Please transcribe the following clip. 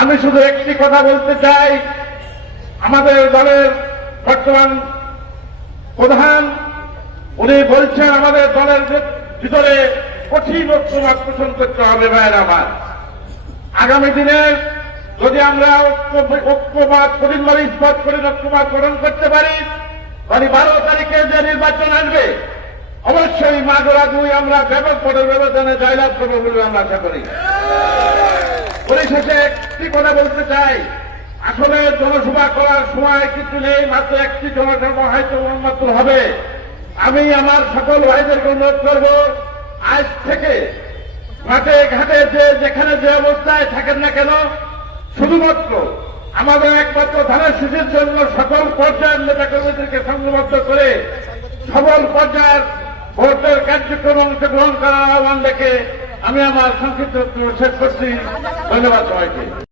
আমি শুধু একটি কথা বলতে চাই। আমাদের দলের বর্তমান প্রধান, উনি বলছেন, আমাদের দলের ভিতরে কঠিন ঐক্যমত পোষণ করতে হবে ভাইয়ের আমার আগামী দিনে যদি আমরা ঐক্যবাদ, কঠিনভাবে স্পট করে ঐক্যবাদ গঠন করতে পারি মানে বারো তারিখে যে নির্বাচন আসবে, অবশ্যই মাগরা দুই আমরা ব্যাপক ব্যবধানে জয়লাভ করব বলে আমরা আশা করি। পরিশেষে একটি কথা বলতে চাই। আসলে জনসভা করার সময় কিছু নেই, মাত্র একটি জনসভা হয়তো মাত্র হবে। আমি আমার সকল ভাইদেরকে অনুরোধ করব, আজ থেকে ঘাটে ঘাটে যে যেখানে যে অবস্থায় থাকেন না কেন, শুধুমাত্র আমাদের একমাত্র ধানের শিশুর জন্য সকল পর্যায়ের নেতা কর্মীদেরকে সংঘবদ্ধ করে সকল পর্যায়ের ভোটের কার্যক্রম অংশগ্রহণ করার আহ্বান দেখে আমি আমার সংক্ষিপ্ত শেষ করছি। ধন্যবাদ সবাইকে।